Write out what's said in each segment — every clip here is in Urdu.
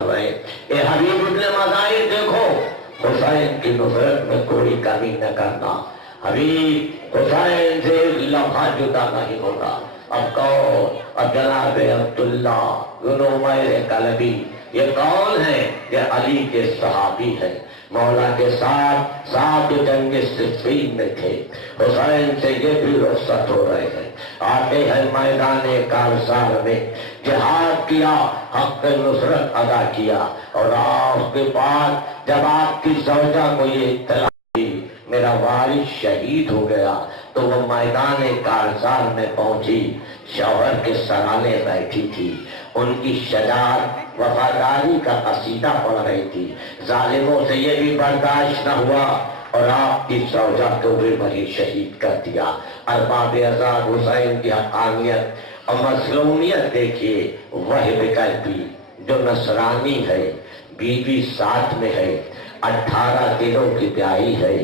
اے حبیب ابن مظاہر دیکھو، حسین کی نصرت میں کوئی کمی نہ کرنا، حبیب حسین سے لمحہ جدا نہیں ہوگا۔ اب کون؟ اب جناب عبداللہ بن عمیر کلبی، یہ کون ہے؟ یہ علی کے صحابی ہیں، مولا کے ساتھ جنگ صفین میں تھے، حسین سے یہ بھی رخصت ہو رہے ہیں، آتے ہیں میدان کارزار میں، جہاد کیا، حق نصرت ادا کیا، اور اس کے بعد جب آپ کی زوجہ کو یہ اطلاع ہوئی میرا وارث شہید ہو گیا تو وہ میدان کارزار میں پہنچی، شوہر کے سرانے بیٹھی تھی، ان کی شجاعت وفاداری کا قصیدہ پڑھ رہی تھی، ظالموں سے یہ بھی برداشت نہ ہوا اور آپ کی زوجہ کو بھی وہی شہید کر دیا۔ ارباب آزاد حسین کی حقانیت اور مظلومیت دیکھیے، وہب قلبی جو نصرانی ہے، بیوی ساتھ میں ہے، 18 دنوں کی بیاہی ہے،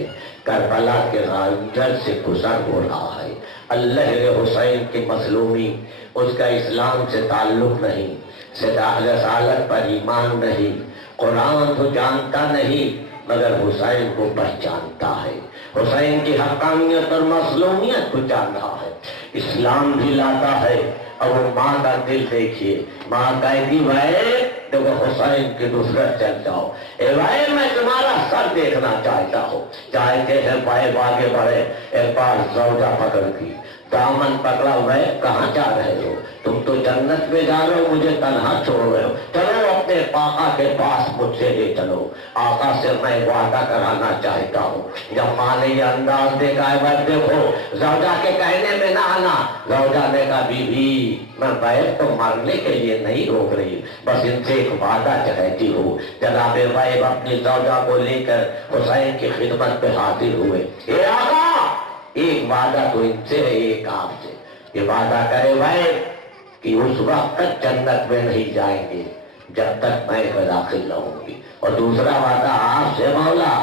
کربلا کے رنجر سے گزر ہو رہا ہے، اللہ نے حسین کی مظلومی، اس کا اسلام سے تعلق نہیں، رسالت پر ایمان نہیں، قرآن تو جانتا نہیں مگر حسین کو پہچانتا ہے، حسین کی حقانیت اور مظلومیت کو جان رہا ہے، اسلام بھی لاتا ہے۔ اور وہ ماں کا دل دیکھیے، ماں کہتی بھائی دیکھو حسین کی نصرت چل جاؤ، اے بھائی میں تمہارا سر دیکھنا چاہتا ہوں، چاہتے ہیں بھائی آگے بڑھے، ایک بار زوجہ پکڑ کی، دامن پکڑا ہوا ہے، کہاں جا رہے ہو؟ تم تو جنت میں جا رہے ہو، مجھے تنہا چھوڑ رہے ہو، چلو اپنے آقا کے پاس مجھ سے لے چلو، آقا سے میں وعدہ کرانا چاہتا ہوں۔ جب ماں نے یہ انداز دیکھا ہے بھائی دیکھو زوجہ کے کہنے میں نہ آنا، زوجہ نے کہا بی بی میں بیعت تو ماننے کے لیے نہیں روک رہی، بس ان سے ایک وعدہ چاہتی ہوں۔ جناب وائب اپنی زوجہ کو لے کر حسین کی خدمت پہ حاضر ہوئے، اے آقا ایک وعدہ تو ان سے ہے، ایک آپ سے، یہ وعدہ کرے بھائی کہ اس وقت تک جنت میں نہیں جائیں گے جب تک میں داخل رہوں گی، اور دوسرا وعدہ آپ سے مولا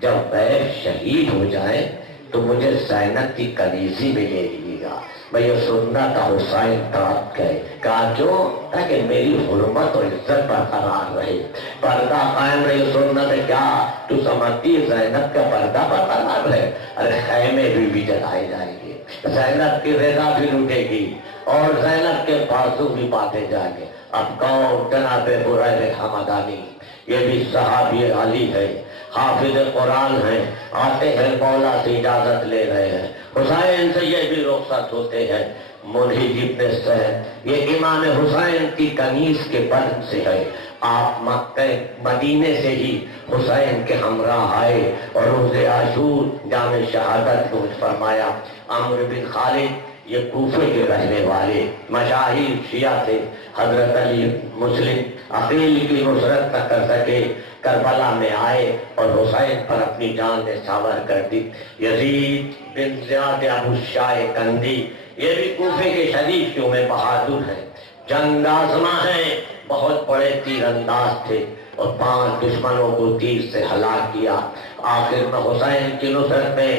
جب میں شہید ہو جائیں تو مجھے زینب کی کنیزی میں لے لیجیے گا۔ میں یہ سننا تھا، حسین تڑپ گئے، کہا کیوں؟ تاکہ میری حرمت اور عزت برقرار رہے، پردہ قائم رہے، سنت ہے کیا تو سمجھتی ہے زینب کا پردہ برقرار ہے؟ ارے خیمے بھی جلائے جائیں گے، زینب کی رضا بھی لوٹے گی اور زینب کے بازو بھی باندھے جائیں گے۔ اب کون؟ جناب ہریرہ حمدانی، یہ بھی صحابی علی ہے، حافظ قرآن ہیں، آتے ہیں مولا سے اجازت لے رہے ہیں، حسین سے یہ بھی رخصت ہوتے ہیں۔ منہج ابن سہل یہ امام حسین کی کنیز کے بدن سے ہے، آپ مکہ مدینے سے ہی حسین کے ہمراہ آئے اور روز عاشور جام شہادت کو فرمایا۔ عمرو بن خالد یہ کوفے کے رہنے والے مشاہیر شیعہ تھے، حضرت علی مسلم عقیل کی نصرت نہ کر سکے، کربلا میں آئے اور حسین پر اپنی جان نثار کر دی۔ یزید بن زیاد ابو شاہ کندی یہ بھی کوفے کے شریفیوں میں بہادر ہیں، جنگ آزما ہیں، بہت بڑے تیر انداز تھے اور 5 دشمنوں کو تیر سے ہلاک کیا۔ آخر میں حسین کی نصرت میں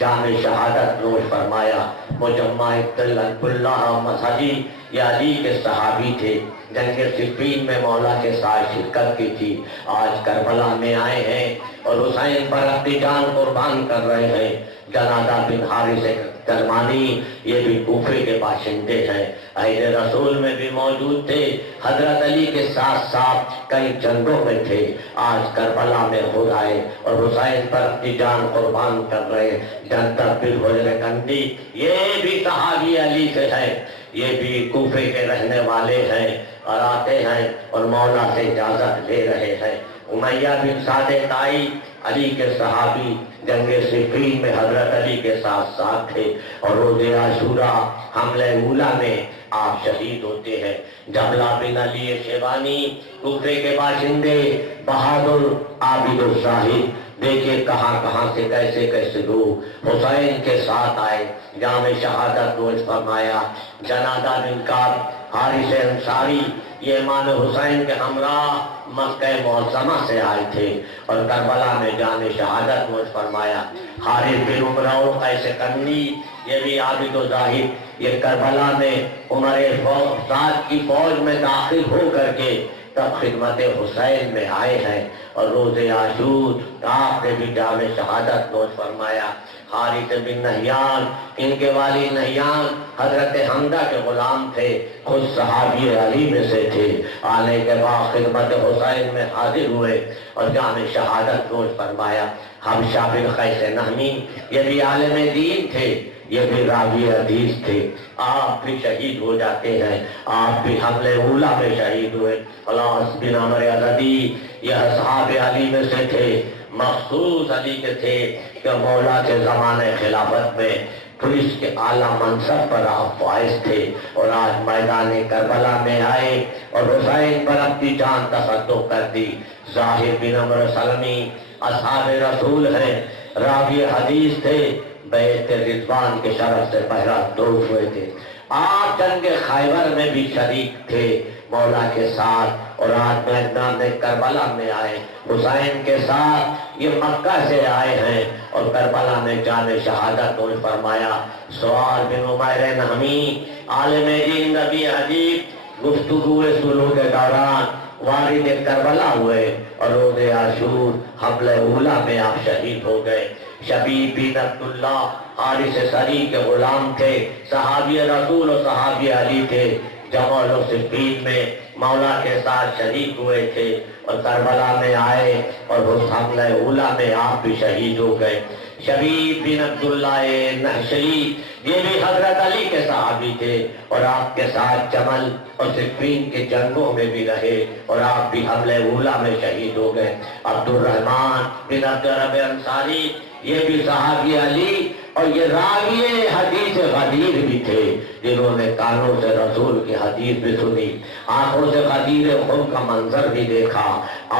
جام شہادت نوش فرمایا۔ مجمع اللہ مذہبی یہ علی کے صحابی تھے، جنگ صفین میں مولا کے ساتھ شرکت کی تھی، آج کربلا میں آئے ہیں اور حسین پر اپنی جان قربان کر رہے ہیں۔ جنادہ بن حارث کرمانی یہ بھی کوفے کے باشندے ہیں، عہد رسول میں بھی موجود تھے، حضرت علی کے ساتھ ساتھ کئی جنگوں میں تھے، آج کربلا میں ہو آئے اور حسین پر اپنی جان قربان کر رہے ہیں۔ جنتر بن حجر کندی یہ بھی صحابی علی سے ہے، یہ بھی کوفے کے رہنے والے ہیں اور آتے ہیں اور مولا سے اجازت لے رہے ہیں۔ امیہ بن سعد طائی علی کے صحابی جنگ صفین میں حضرت علی کے ساتھ ساتھ تھے اور روز عاشورہ حملہ اولا میں آپ شہید ہوتے ہیں۔ جبلہ بن علی شیبانی کوفے کے باشندے بہادر عابد الزاہد، دیکھیے کہاں کہاں سے کیسے کیسے لوگ حسین کے ساتھ آئے، جام شہادت نوش فرمایا۔ جنادہ بن کعب حارث انصاری یہ امام حسین کے ہمراہ مکہ معظمہ سے آئے تھے اور کربلا میں جام شہادت نوش فرمایا۔ حارث بن عمرو قیس قندی یہ بھی عابد و زاہد، یہ کربلا میں عمر سعد کی فوج میں داخل ہو کر کے تب خدمت حسین میں آئے ہیں اور روز عاشور آپ نے بھی جام شہادت نوش فرمایا۔ حارث بن نہیان، ان کے والی نہیان حضرت حمزہ کے غلام تھے، خود صحابی علی میں سے تھے، آنے کے بعد خدمت حسین میں حاضر ہوئے اور جام شہادت نوش فرمایا۔ حبشہ بن قیس نہمی، یہ بھی عالم دین تھے، یہ بھی راوی حدیث تھے، آپ بھی شہید ہو جاتے ہیں، آپ بھی حملے اولا میں شہید ہوئے۔ خلاص بن عمر ازدی، یہ اصحاب علی میں سے تھے، مخصوص علی کے تھے کہ مولا کے زمانے خلافت میں پولیس کے اعلیٰ منصب پر آپ فائز تھے، اور آج میدان کربلا میں آئے اور حسین پر اپنی جان تصدق کر دی۔ ظاہر بن عمر سلمی اصحاب رسول ہیں، راوی حدیث تھے، بیعت رضوان کے شرف سے پہرا دوش ہوئے تھے، آپ جنگ خیبر میں بھی شریک تھے مولا کے ساتھ، اور آج میدان کربلا میں آئے حسین کے ساتھ، یہ مکہ سے آئے ہیں اور کربلا میں جام شہادت نوش فرمایا۔ سوال بن عمیر نہمی، عالم دین نبی حدیث، گفتگو سلوک کے دوران وارد کربلا ہوئے اور روز عاشور حملہ اولا میں آپ شہید ہو گئے۔ شبیب بن عبداللہ حارث سری کے غلام تھے، صحابی رسول و صحابی علی تھے، جمال و صفین میں مولا کے ساتھ شریک ہوئے تھے اور کربلا میں آئے اور اس حملہ اولا میں آپ بھی شہید ہو گئے۔ شبیب بن عبداللہ نحشری، یہ بھی حضرت علی کے صحابی تھے اور آپ کے ساتھ جمل اور صفین کے جنگوں میں بھی رہے اور آپ بھی حملہ اولا میں شہید ہو گئے۔ عبد الرحمن بن عبد الرب انصاری، یہ بھی صحابی علی اور یہ راوی حدیث غدیر بھی تھے، جنہوں نے کانوں سے رسول کی حدیث بھی سنی، آنکھوں سے غدیر خون کا منظر بھی دیکھا،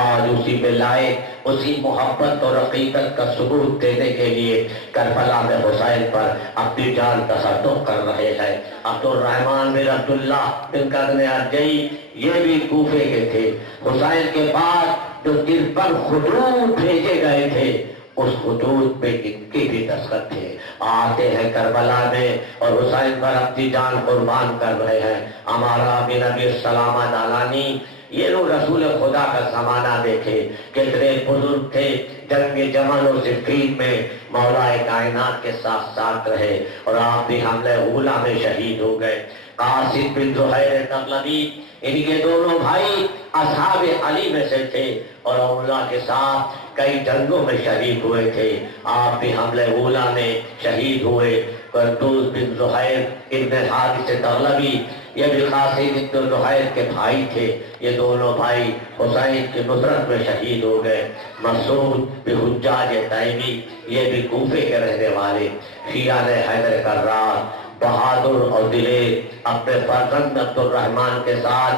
آج اسی میں لائے اسی محبت اور عقیدت کا ثبوت دینے کے لیے کربلا میں حسین پر اپنی جان تصدق کر رہے ہیں۔ عبد الرحمن بن عبداللہ بن قرن ارجعی، یہ بھی کوفے کے تھے، حسین کے بعد جو 53 خطوط بھیجے گئے تھے اس خطوط پہ ان کے بھی دستخط تھے، آتے ہیں کربلا میں اور حسین پر اپنی جان قربان کر رہے ہیں۔ ہمارا بن ابی السلامہ دالانی، یہ لوگ رسول خدا کا زمانہ دیکھے، کتنے بزرگ تھے، جنگ جمل و صفین میں مولا کائنات کے ساتھ ساتھ رہے اور آپ بھی حملہ اولا میں شہید ہو گئے۔ قاسم بن زہیر تغلبی، ان کے دونوں بھائی اصحاب علی میں سے تھے اور اولا کے ساتھ کئی جنگوں میں شریک ہوئے تھے، آپ بھی حملہ اولا میں شہید ہوئے۔ قردوس بن زہیر ابن حارث تغلبی، یہ بھی قاسم بن زہیر کے بھائی تھے، یہ دونوں بھائی حسین کی نصرت میں شہید ہو گئے۔ مسعود بن حجاج تیمی، یہ بھی کوفے کے رہنے والے، شیعہ نے حیدر کرار بہادر اور دلیر اپنے فرزند عبد الرحمن کے ساتھ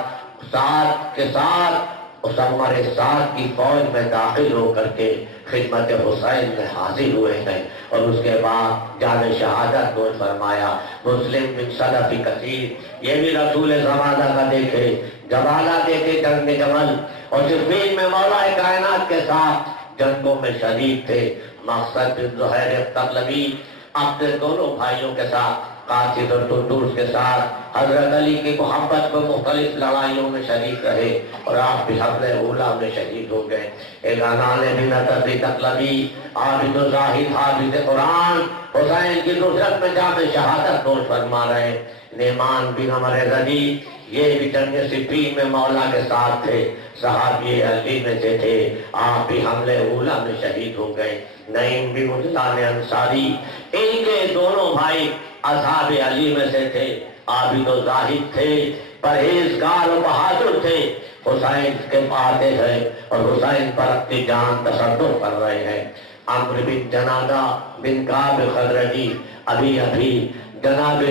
عمر سعد کی فوج میں داخل ہو کر کے خدمت حسین میں حاضر ہوئے ہیں اور اس کے بعد جام شہادت نوش فرمایا۔ مسلم بن سلفی کثیر، یہ بھی رسول زمانہ کا دیکھے، جمالہ دیکھے، جنگ جمل اور صفین میں مولا کائنات کے ساتھ جنگوں میں شریک تھے۔ مقصد بن زہیر تغلبی اپنے دونوں بھائیوں کے ساتھ، قاصد اور طرطوس کے ساتھ حضرت علی کی محبت کو مختلف لڑائیوں میں شریک رہے اور آپ بھی حملہ اولا میں شہید ہو گئے۔ اعلان بن عطی تغلبی، عابد و زاہد حافظ قرآن، حسین کی نصرت میں جام شہادت نوش فرما رہے۔ نعمان بن عمر ازدی، یہ بھی جنگ صفین میں مولا کے ساتھ تھے، صحابی علی میں سے تھے، آپ بھی حملہ اولا میں شہید ہو گئے۔ نعیم بن عثمان انصاری، ان کے دونوں بھائی اصحاب علی میں سے تھے، عابد و زاہد تھے، پرہیزگار و بہادر تھے، حسین کے پاتے ہیں اور حسین پر اپنی جان تصدق کر رہے ہیں۔ عمرو بن جنادہ بن کعب خزرجی، ابھی جناب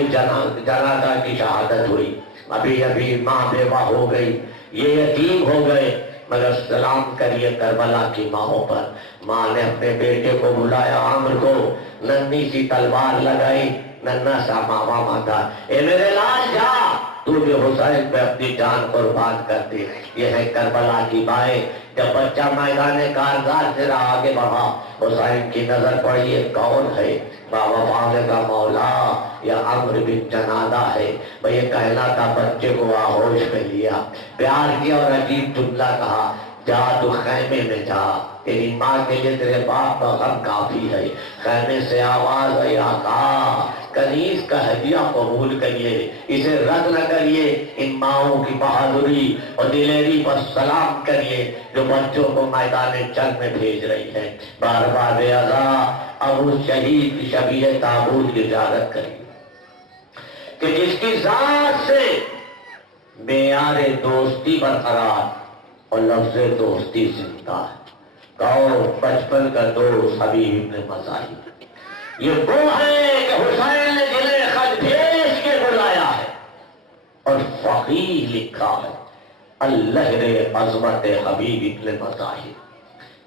جنادہ کی شہادت ہوئی، ابھی ماں بیوہ ہو گئی، یہ یتیم ہو گئے، مگر سلام کریے کربلا کی ماہوں پر۔ ماں نے اپنے بیٹے کو بلایا، عمرو کو، ننھی سی تلوار لگائی، ننھا سا ماوا مانگا، اے میرے لال جا، تو بھی حسین پہ اپنی جان قربان کر دے. یہ ہے کربلا کی بائیں. جب بچہ میدان کارزار سے آگے بڑھا, حسین کی نظر پڑی, یہ کون ہے؟ بابا پانے کا مولا یا عمرو بن جنادہ ہے. بھئی یہ کہنا تھا, بچے کو آغوش میں لیا, پیار کیا اور عجیب جملہ کہا, جا تو خیمے میں جا, تیری ماں کے لیے تیرے باپ کا غم کافی ہے. خیمے سے آواز آئی, آقا کنیز کا ہدیہ قبول کریے, اسے رد نہ کریے. ان ماؤں کی بہادری اور دلیری پر سلام کریے جو بچوں کو میدان جنگ میں بھیج رہی ہے. بار بار بے عزا اب اس شہید کی شبیہ تابوت کی زیارت کریے کہ جس کی ذات سے معیار دوستی برقرار اور لفظ دوستی زندہ ہے. کہو بچپن کا دوست حبیب ابن مزاحم. یہ وہ ہے کہ حسین نے جنہیں خط بھیج کے بلایا ہے اور فقیہ لکھا ہے, اللہ عظمت حبیب ابن مزاحم.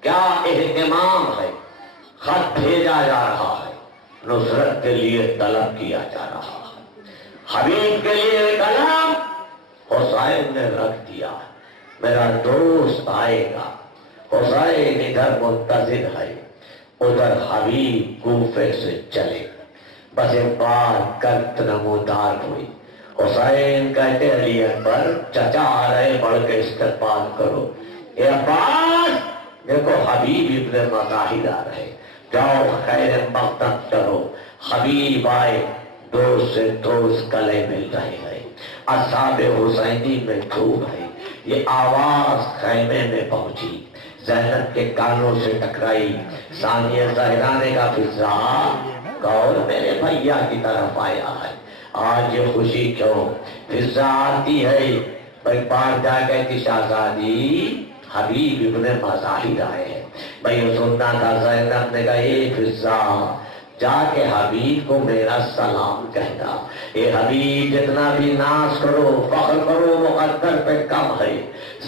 کیا اہتمام ہے, خط بھیجا جا رہا ہے, نصرت کے لیے طلب کیا جا رہا ہے. حبیب کے لیے کلام حسین نے رکھ دیا, میرا دوست آئے گا. حسین ادھر منتظر ہے, ادھر حبیب کوفے سے چلے. بس ایک بات کرت نمودار ہوئی. حسین کہتے علی اکبر چچا آ رہے, بڑھ کے استقبال کرو. اے عباس دیکھو حبیب ابن مزاحم آ رہے, جاؤ خیر مقدم کرو. حبیب آئے, دوست سے دوست گلے مل رہے ہیں. اصحاب حسینی میں دھوم ہے. یہ آواز خیمے میں پہنچی, زینب کے کانوں سے ٹکرائی. ثانیہ زہرا نے کہا فضا گور میرے بھیا کی طرف آیا ہے, آج یہ خوشی کیوں؟ فضا آتی ہے, ایک بار جا کے کہ شہزادی حبیب ابن مزاحم آئے ہیں. بھائی سننا تھا. زینب نے کہا اے فضا جا کے حبیب کو میرا سلام کہنا. اے حبیب جتنا بھی ناز کرو فخر کرو مقدر پہ کم ہے.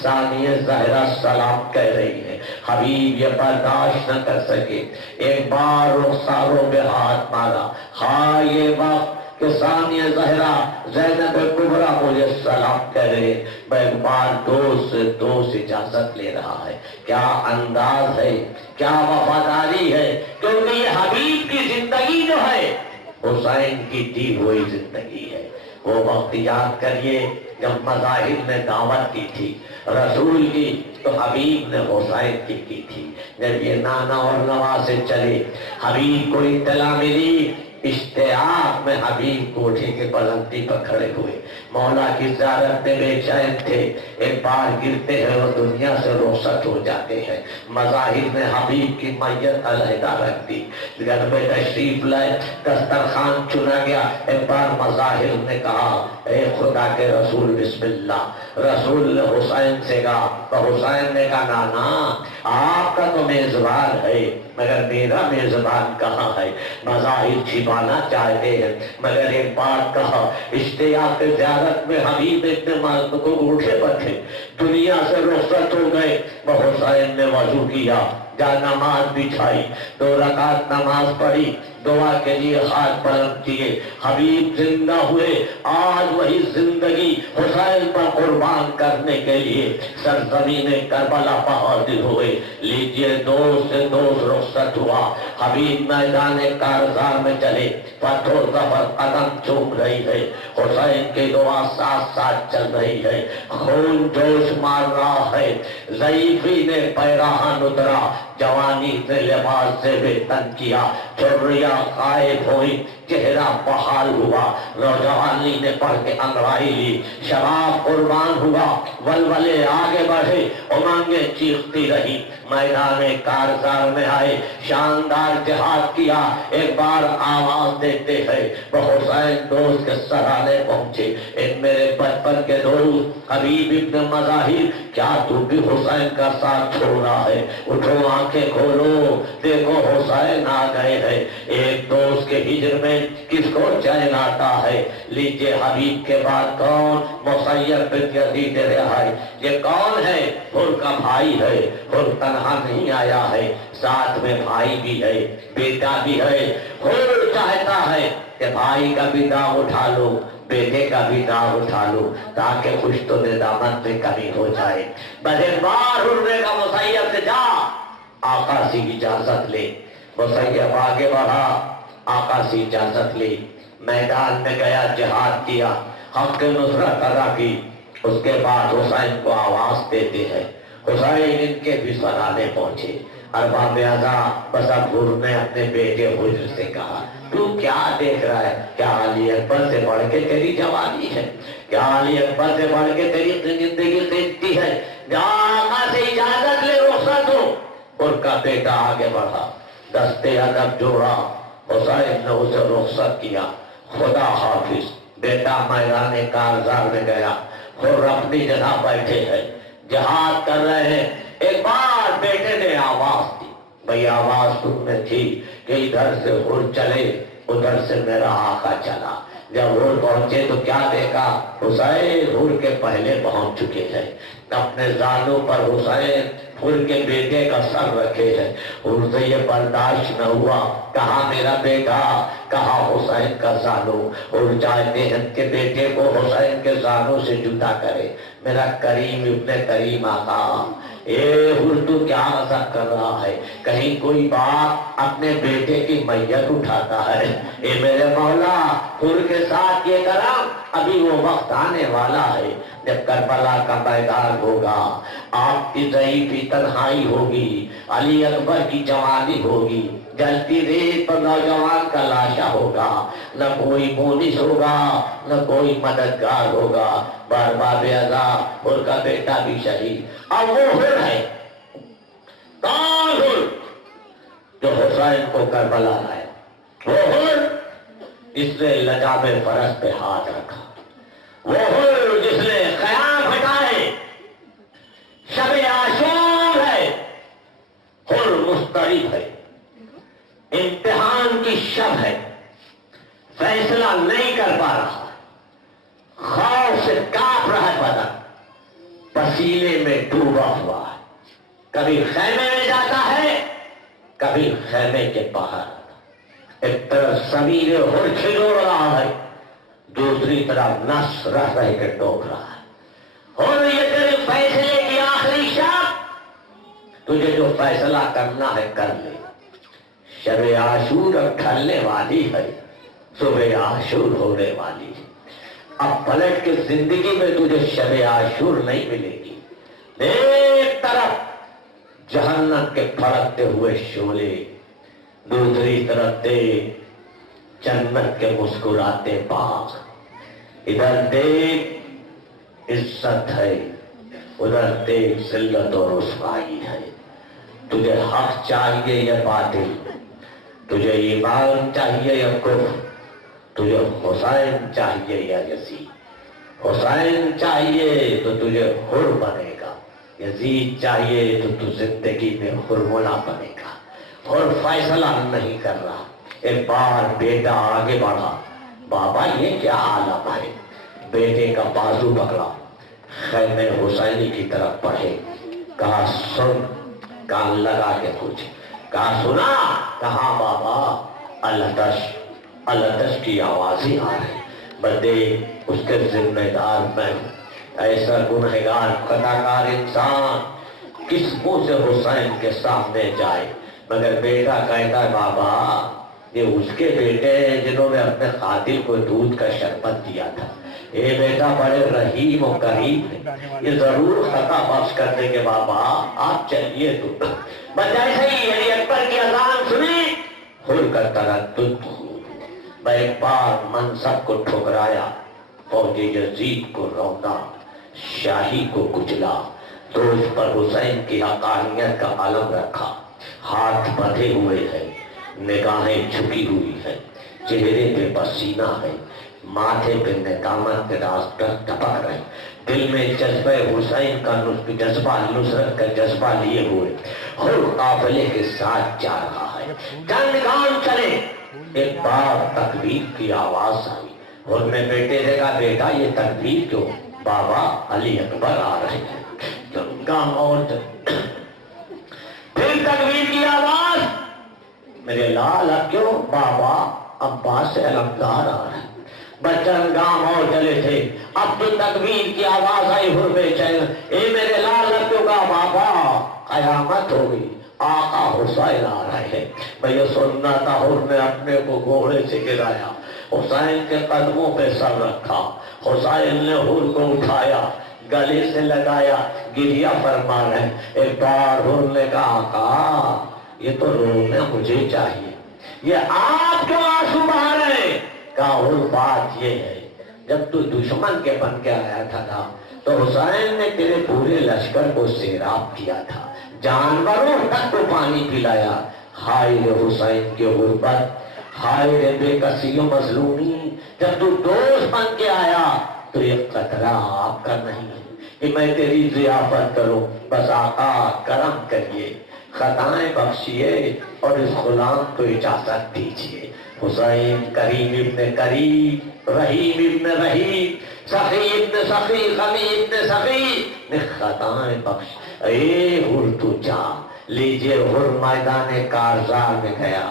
ثانیہ زہرا سلام کہہ رہی ہے. حبیب یہ برداشت نہ کر سکے, ایک بار رخساروں پہ ہاتھ مارا. ہاں یہ وقت کہ ثانیہ زہرا زینب کبریٰ مجھے سلام کہہ رہے, میں ایک بار دوست سے دوست اجازت لے رہا ہے. کیا انداز ہے, کیا وفاداری ہے, کیونکہ یہ حبیب کی زندگی جو ہے حسین کی دی ہوئی زندگی ہے. وہ وقت یاد کریے جب مظاہر نے دعوت کی تھی رسول کی, تو حبیب نے حسین کی تھی. جب یہ نانا اور نوا سے چلے, حبیب کو اطلاع ملی, اشتیاق میں حبیب کوٹھی کے بلندی پر کھڑے ہوئے, مولا کی زیارت میں بے چین تھے. ایک بار گرتے ہیں اور دنیا سے رخصت ہو جاتے ہیں. مظاہر نے حبیب کی میت علیحدہ رکھ دی, گھر میں تشریف لائے, دسترخوان چنا گیا. ایک بار مظاہر نے کہا اے خدا کے رسول بسم اللہ. رسول نے حسین سے کہا, تو حسین نے کہا نانا آپ کا تو میزبان ہے مگر میرا میزبان کہاں ہے؟ مظاہر چھپانا چاہتے ہیں, مگر ایک بات کہا, اشتیاق زیارت میں حبیب اتنے مرد کو اٹھے پتھے دنیا سے رخصت ہو گئے. وہ حسین نے وضو کیا, جا نماز بچھائی, 2 رکعت نماز پڑھی, دعا کے لیے ہاتھ بلند کیے. حبیب زندہ ہوئے. آج وہی زندگی حسین پر قربان کرنے کے لیے سرزمین کربلا پر حاضر ہوئے. لیجئے دوست سے دوست رخصت ہوا. حبیب میدان کارزار میں چلے, پتھر زفر قدم چوم رہی ہے, حسین کی دعا ساتھ ساتھ چل رہی ہے. خون جوش مار رہا ہے. ضعیفی نے پیراہن اترا, جوانی سے لباس سے بے تن کیا. چریا غائب ہوئی, چہرہ بحال ہوا. نوجوانی نے پڑھ کے انگڑائی لی, شراب قربان ہوا. ولولے آگے بڑھے, امنگیں چیختی رہی. میدان کارزار میں آئے, شاندار جہاد کیا. ایک بار آواز دیتے ہیں وہ حسین دوست کے سرانے پہنچے. ان میرے بچپن کے دوست حبیب ابن مظاہر, کیا تو بھی حسین کا ساتھ چھوڑ رہا ہے؟ اٹھو آنکھیں کھولو, دیکھو حسین آ گئے ہیں. ایک دوست کے ہجر میں کس کو چین آتا ہے؟ لیجئے حبیب کے بعد کون؟ مسیر بن یزید رہائی. یہ کون ہے؟ حر کا بھائی ہے. حر تنہا نہیں آیا ہے, ساتھ میں بھائی بھی ہے, بیٹا بھی ہے. حر چاہتا ہے کہ بھائی کا بھی داغ اٹھا لو, بیٹے کا بھی نام اٹھا لو تاکہ کچھ تو ندامت میں کمی ہو جائے. بس ایک بار اڑنے کا مسیب سے جا. آقا سے اجازت لے. مسیب آگے بڑھا, آقا سے اجازت لی, میدان میں گیا, جہاد کیا, حق کی نصرت ادا کی. اس کے بعد حسین کو آواز دیتے ہیں. حسین ان کے بھی سرانے پہنچے. ارباب اعضاء بس ابور نے اپنے بیٹے حجر سے کہا, تو کیا دیکھ رہا ہے؟ کیا علی اکبر سے بڑھ کے تیری جوانی ہے؟ کیا علی اکبر سے بڑھ کے تیری زندگی قیمتی ہے؟ جا آقا سے اجازت لے, رخصت ہو. ان کا بیٹا آگے بڑھا, دستے ادب جوڑا. حسین نے اسے رخصت کیا. خدا حافظ. بیٹا میدان کارزار میں گیا اور اپنی جگہ بیٹھے ہیں, جہاد کر رہے ہیں. ایک بار بیٹے نے آواز دی. بھئی آواز تم نے تھی کہ ادھر سے ہور چلے, ادھر سے میرا آقا چلا. جب ہور پہنچے تو کیا دیکھا؟ حسین ہور کے پہلے پہنچ چکے ہیں. اپنے زانوں پر حسین ہور کے بیٹے کا سر رکھے ہیں. ہور سے یہ برداشت نہ ہوا, کہا میرا بیٹا, کہا حسین کا زانو. اور چاہتے ہیں کہ بیٹے کو حسین کے زانوں سے جدا کرے. میرا کریم ابن کریم آقا, اے ہور تو کیا مذاق کر رہا ہے؟ کہیں کوئی باپ اپنے بیٹے کی میت اٹھاتا ہے؟ اے میرے مولا, ہور کے ساتھ یہ کرم, ابھی وہ وقت آنے والا ہے جب کربلا کا میدان ہوگا, آپ کی ضعیفی تنہائی ہوگی, علی اکبر کی جوانی ہوگی, جلتی ریت پر نوجوان کا لاشا ہوگا, نہ کوئی مونس ہوگا, نہ کوئی مددگار ہوگا. بارباب اعضاء ہور کا بیٹا بھی شہید. اب وہ ہور ہے, کون ہور؟ جو حسین کو کربلا لائے. وہ ہور جس نے لجام فرس پہ ہاتھ رکھا. وہ ہور جس نے خیام ہٹائے. شب عاشور ہے, ہور مضطرب ہے, امتحان کی شب ہے, فیصلہ نہیں کر پا رہا, خوف سے کانپ رہا ہے بدن, پسینے میں ڈوبا ہوا ہے. کبھی خیمے میں جاتا ہے, کبھی خیمے کے باہر. ایک طرف ضمیر ہور کھلوڑ رہا ہے, دوسری طرف نس رہ رہ کے ڈوب رہا ہے. اور یہ تیرے فیصلے کی آخری شب, تجھے جو فیصلہ کرنا ہے کر لے. شب عاشور اب ڈھلنے والی ہے, صبح عاشور ہونے والی ہے. اب پلٹ کے زندگی میں تجھے شب عاشور نہیں ملے گی. ایک طرف جہنم کے پھڑکتے ہوئے شعلے, دوسری طرف دیکھ جنت کے مسکراتے باغ. ادھر دیکھ عزت ہے, ادھر دیکھ ذلت اور رسوائی ہے. تجھے حق چاہیے یا باطل, تجھے ایمان چاہیے یا کفر, تجھے حسین چاہیے یا یزید. حسین چاہیے تو تجھے حر بنے گا, یزید چاہیے تو زندگی میں حرملا بنے گا. اور فیصلہ نہیں کر رہا. ایک بار بیٹا آگے بڑھا, بابا یہ کیا عالم ہے؟ بیٹے کا بازو پکڑا, خیمے حسینی کی طرف بڑھے, کہا سن. کان لگا کے پوچھے, کہا سنا؟ کہا بابا الدش الدش کی آوازیں آ رہی. بندے اس کے ذمہ دار میں ہوں. ایسا گنہگار خطاکار انسان کس منہ سے حسین کے سامنے جائے؟ مگر بیٹا کہتا ہے بابا یہ اس کے بیٹے ہیں جنہوں نے اپنے قاتل کو دودھ کا شربت دیا تھا. اے بیٹا بڑے رحیم و کریم ہے, یہ ضرور خطا بخش کر دیں گے بابا, آپ چلیے. تو بس ایسے ہی علی اکبر کی اذان سنی, حر کا تردد. میں ایک بار منصب کو ٹھکرایا, فوج یزید کو روندا, شاہی کو کچلا, دوش پر حسین کی حقانیت کا علم رکھا. ہاتھ بندھے ہوئے ہیں, نگاہیں جھکی ہوئی ہیں, چہرے پہ پسینہ ہے, ماتھے پہ ندامت کے راستے ٹپک رہے, دل میں جذبہ حسین کا جذبہ نصرت کا جذبہ لیے ہوئے اور قافلے کے ساتھ جا رہا ہے. چند گام چلے, ایک بار تکبیر کی آواز آئی اور میں بیٹے سے کہا بیٹا یہ تکبیر کیوں؟ بابا علی اکبر آ رہے ہیں. گام اور پھر تکبیر کی آواز, میرے لال اب کیوں؟ بابا عباس علمدار آ رہے ہیں. بچن گام اور چلے تھے. اب تو تکبیر کی آواز آئی ہر بے چین, اے میرے لال لکیوں کا بابا قیامت ہو گئی, آقا حسین آ رہے ہیں. بھئی سننا تھا, حر نے اپنے کو گھوڑے سے گرایا, حسین کے قدموں پہ سر رکھا, حسین نے حر کو اٹھایا, گلے سے لگایا, گریا فرما رہے. ایک بار حر نے کہا آقا یہ تو رونا مجھے چاہیے, یہ آپ کیوں آنسو بہا رہے ہیں؟ کہا حر بات یہ ہے, جب تو دشمن کے بن کے آیا تھا نا تو حسین نے تیرے پورے لشکر کو سیراب کیا تھا, جانوروں تک کو پانی پلایا. ہائے رے حسین کی غربت, ہائے رے بے کسی و مظلومی, جب تو دوست بن کے آیا تو یہ قطرہ آپ کا نہیں ہے کہ میں تیری ضیافت کروں. بس آقا کرم کریے, خطائیں بخشیے اور اس غلام کو اجازت دیجیے. حسین کریم ابن کریم, رحیم ابن رحیم, سخی ابن سخی, خمی ابن سخی نے خطائیں بخش. اے حر تو جا لیجئے. حر میدان کارزار میں گیا,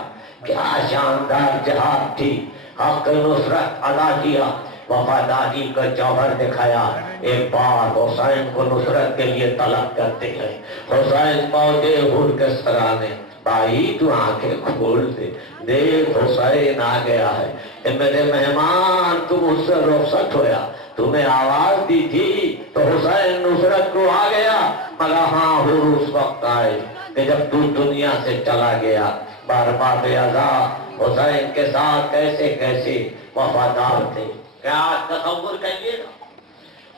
کیا شاندار جہاد تھی, حق نصرت ادا کیا, وفاداری کا جوہر دکھایا. ایک بار حسین کو نصرت کے لیے طلب کرتے ہیں. حسین پہنچے حر کے سرانے, بھائی تو آنکھیں کھول دے, دیکھ حسین آ گیا ہے. اے میرے مہمان تم اس سے رخصت ہویا, تمہیں آواز دی تھی تو حسین نصرت کو آ گیا, مگر ہاں حر اس وقت آئے کہ جب تو دنیا سے چلا گیا. بار بار ازا حسین کے ساتھ کیسے کیسے وفادار تھے, کیا تصور کریے نا.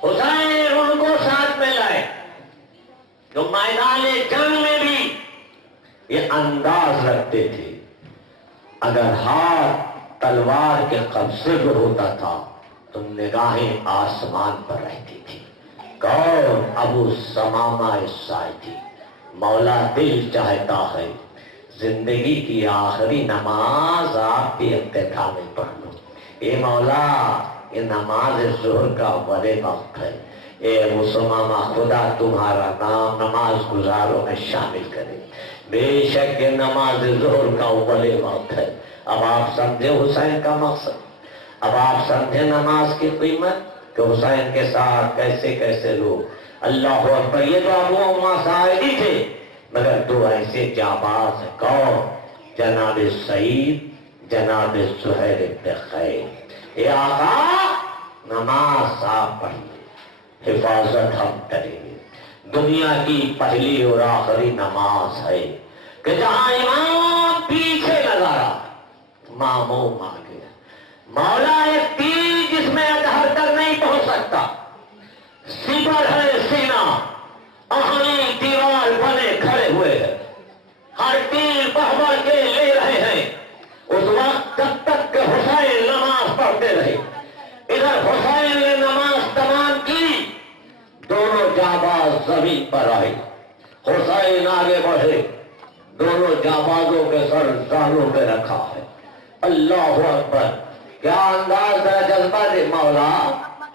حسین ان کو ساتھ میں لائے جو میدان جنگ میں بھی یہ انداز رکھتے تھے, اگر ہاتھ تلوار کے قبضے پر ہوتا تھا تو نگاہیں آسمان پر رہتی تھی. کون؟ ابو سمامہ الساعدی. مولا دل چاہتا ہے زندگی کی آخری نماز آپ کے ابتدا میں پڑھ لو. اے مولا یہ نماز ظہر کا بڑے وقت ہے, اے ابو سمامہ خدا تمہارا نام نماز گزاروں میں شامل کرے. بے شک یہ نماز ظہر کا بڑے وقت ہے. اب آپ سمجھے حسین کا مقصد, اب آپ سمجھے نماز کی قیمت کہ حسین کے ساتھ کیسے کیسے لوگ. اللہ اکبر. یہ تو ابو امہ ساعدی تھے, مگر دو ایسے جاباز ہیں. کون؟ جناب سعید, جناب زہیر ابن خیر. اے آقا نماز آپ پڑھیے, حفاظت ہم کریں گے. دنیا کی پہلی اور آخری نماز ہے کہ جہاں امام پیچھے لگا رہا ماموم آگے. مولا ایک تیر جس میں ادھر تک نہیں پہنچ سکتا, سپر ہے سینہ, اہنی دیوار بنے کھڑے ہوئے ہیں, ہر تیر بہبڑ کے لے رہے ہیں. اس وقت جب تک کہ حسین نماز پڑھتے رہے, ادھر حسین نے نماز تمام کی, دونوں جانباز زمین پر آئے. حسین آگے بڑھے, دونوں جانبازوں کے سر زانوں پہ رکھا ہے. اللہ اکبر. کیا انداز ہے, جذبہ دے. مولا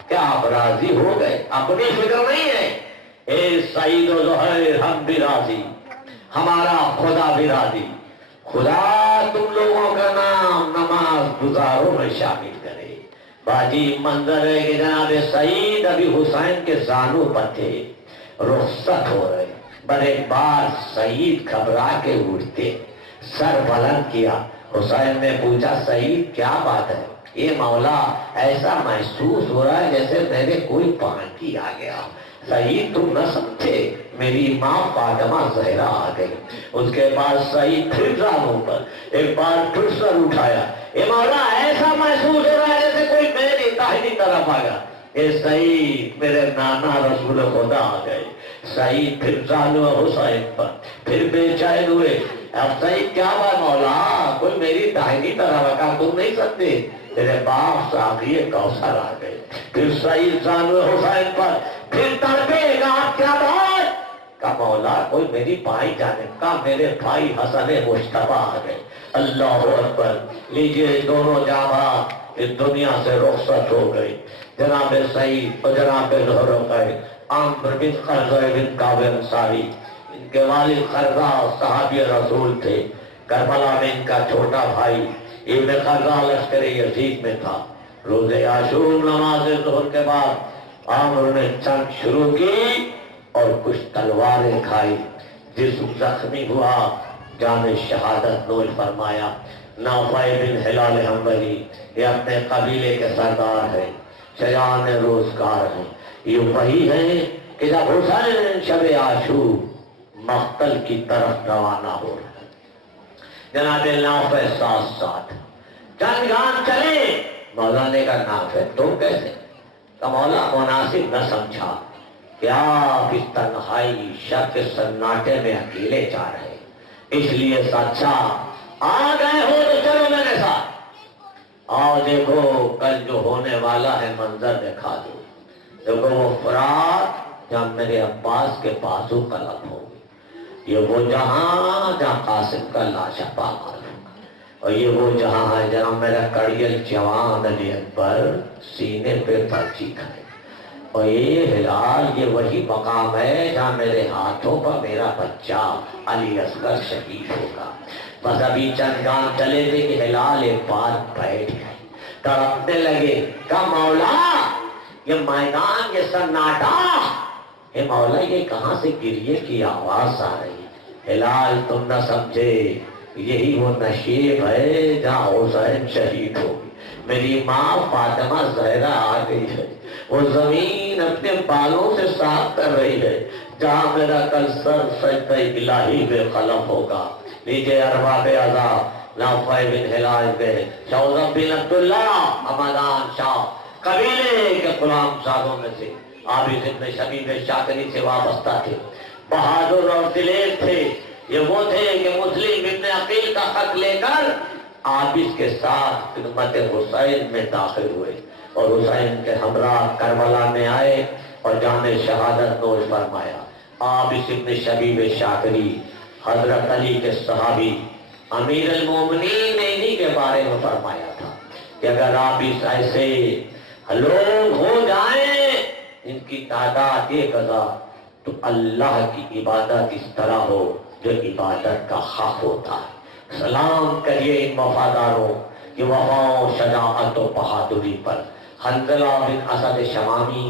کیا آپ راضی ہو گئے؟ اپنی فکر نہیں ہے. اے سعید و زہیر ہم بھی راضی, ہمارا خدا بھی راضی. خدا تم لوگوں کا نام نماز گزاروں میں شامل کرے. باجی منظر ہے کہ جناب سعید ابھی حسین کے زانوں پر تھے, رخصت ہو رہے. بڑے بار سعید گھبرا کے اٹھتے, سر بلند کیا. حسین نے پوچھا سعید کیا بات ہے؟ یہ مولا ایسا محسوس ہو رہا ہے جیسے میرے کوئی پانی آ گیا. سعید تم نہ سمجھے, میری ماں فاطمہ زہرا آ گئی. اس کے بعد سعید پھر زانوں پر ایک بار پھر سر اٹھایا. اے مولا ایسا محسوس ہو رہا ہے جیسے کوئی میری داہنی طرف آ گیا. اے سعید میرے نانا رسول خدا آ گئے. سعید پھر زانوں حسین پر, پھر بے چین ہوئے. اب سعید کیا بات مولا, کوئی میری داہنی طرف آ, تم نہیں سکتے, تیرے باپ ساقی کوثر آ گئے. پھر سعید زانو حسین پر, پھر تڑپے گا کیا بات کا مولا کوئی میری بھائی جانے کا, میرے بھائی حسن مشتبہ آ گئے. اللہ اکبر. لیجئے دونوں جانباز اس دنیا سے رخصت ہو گئی. جناب سعید اور جناب زہر عمرو بن قرظہ بن کعب انصاری, ان کے والد قرظہ صحابی رسول تھے. کربلا میں ان کا چھوٹا بھائی ابن قرظہ لشکر یزید میں تھا. روز عاشور نماز ظہر کے بعد عامر نے جنگ شروع کی اور کچھ تلواریں کھائی، جسم زخمی ہوا، جان شہادت نوش فرمایا۔ نافع بن ہلال حنبلی یہ اپنے قبیلے کے سردار ہیں، شجاعان روزگار ہیں، یہ وہی ہیں کہ جب حسین شب عاشور مقتل کی طرف روانہ ہو رہے جناب نافع ساتھ ساتھ جنگان چلے۔ مولا نے کہا نافع تم کیسے؟ کہ مولا مناسب نہ سمجھا کہ آپ اس تنہائی شب کے سناٹے میں اکیلے جا رہے، اس لیے سچا آ گئے ہو تو چلو میرے ساتھ، آؤ دیکھو کل جو ہونے والا ہے منظر دکھا دو۔ دیکھو وہ فرات جہاں میرے عباس کے بازو قلم ہوگی، یہ وہ جہاں قاسم کا لاشا پاک ہوگا، اور یہ وہ جہاں ہے جہاں میرا کڑیل جوان علی اکبر سینے پہ پرچی کھائے، اور یہ ہلال یہ وہی مقام ہے جہاں میرے ہاتھوں پر میرا بچہ علی اصغر شہید ہوگا۔ بس ابھی چند گام چلے تھے کہ ہلال ایک بار بیٹھ گئے، تڑپنے لگے، کہا مولا یہ میدان یہ سناٹا، اے مولا یہ کہاں سے گریے کی آواز آ رہی؟ ہلال تم نہ سمجھے، یہی وہ نشیب ہے جہاں حسین شہید ہوگی، میری ماں فاطمہ زہرا آ گئی ہے، وہ زمین اپنے بالوں سے صاف کر رہی ہے جہاں میرا کل سر سجدہ الہی بے قلم ہوگا۔ نیچے ارباب عذاب نافع بن ہلال کے شوذب بن عبداللہ حمدان شاہ قبیلے کے غلام صاحبوں میں سے عابد ابن شبیب شاکری سے وابستہ تھے، بہادر اور دلیر تھے۔ یہ وہ تھے کہ مسلم ابن عقیل کا خط لے کر عابد کے ساتھ خدمت حسین میں داخل ہوئے اور حسین کے ہمراہ کربلا میں آئے اور جان شہادت نوش فرمایا۔ عابد ابن شبیب شاکری حضرت علی کے صحابی امیر المومنین نے انہی کے بارے میں فرمایا تھا کہ اگر آپ اس ایسے لوگ ہو جائیں ان کی تعداد 1000 تو اللہ کی عبادت اس طرح ہو جو عبادت کا حق ہوتا ہے۔ سلام کریے ان وفاداروں کی وفا و شجاعت و بہادری پر۔ حنظلہ بن اسد شمامی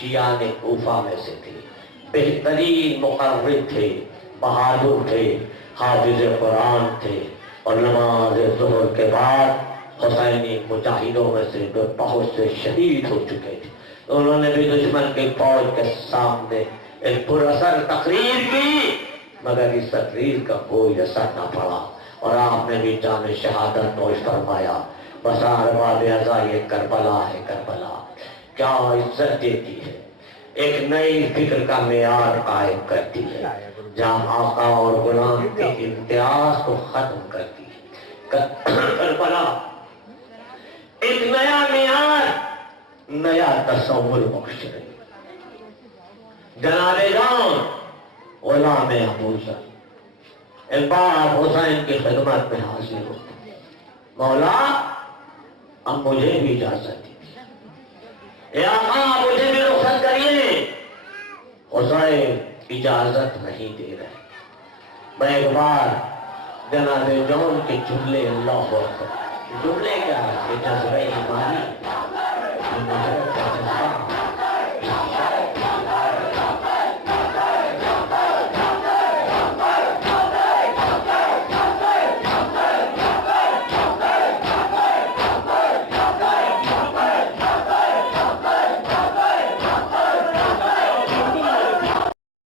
شیعہ کوفہ میں سے تھے، بہترین مقرر تھے، بہادر تھے، حافظ قرآن تھے، اور نماز ظہر کے بعد حسینی مجاہدوں میں سے بہت سے شہید ہو چکے تھے۔ انہوں نے بھی دشمن کے فوج کے سامنے ایک پراثر تقریر کی، مگر اس تقریر کا کوئی اثر نہ پڑا اور آپ نے بھی جان شہادت نوش فرمایا۔ بسار باب ازا یہ کربلا ہے، کربلا کیا عزت دیتی ہے، ایک نئی فکر کا معیار قائم کرتی ہے، جہاں آقا اور غلام کے امتیاز کو ختم کرتی ہے۔ کربلا ایک نیا معیار، نیا تصور بخش رہی۔ جناب جان غلام ابوذر ایک بار حسین کی خدمت میں حاضر ہوتے، مولا اب مجھے بھی اجازت دیجیے، اے آقا مجھے بھی رخصت کریے۔ حسین اجازت نہیں دے رہے۔ میں ایک بار جناب جون کے جملے اللہ اکبر، جملے کیا ہے؟ یہ جذبہ ایمانی